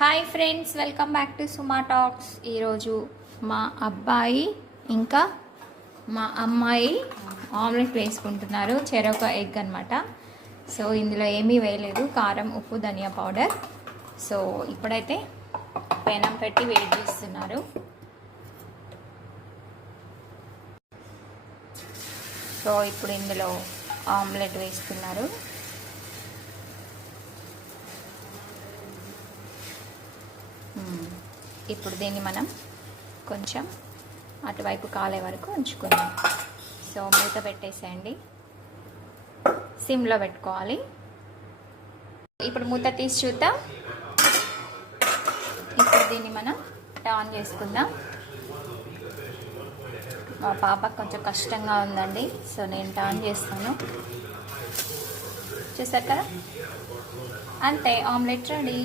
Hi friends, welcome back to Suma talks. ఈరోజు మా అబ్బాయి ఇంకా మా అమ్మాయి ఆమ్లెట్ వేసుకుంటున్నారు. చెరొక ఎగ్ అనమాట. సో ఇందులో ఏమీ వేయలేదు, కారం, ఉప్పు, ధనియా పౌడర్. సో ఇప్పుడైతే పెనం పెట్టి వేడి చేస్తున్నారు. సో ఇప్పుడు ఇందులో ఆమ్లెట్ వేస్తున్నారు. ఇప్పుడు దీన్ని మనం కొంచెం అటువైపు కాలే వరకు ఉంచుకుందాం. సో మూత పెట్టేసేయండి, సిమ్లో పెట్టుకోవాలి. ఇప్పుడు మూత తీసి చూద్దాం. ఇప్పుడు దీన్ని మనం టర్న్ చేసుకుందాం. మా పాపకు కొంచెం కష్టంగా ఉందండి, సో నేను టర్న్ చేస్తాను. చూసారు కదా, అంతే, ఆమ్లెట్ రెడీ.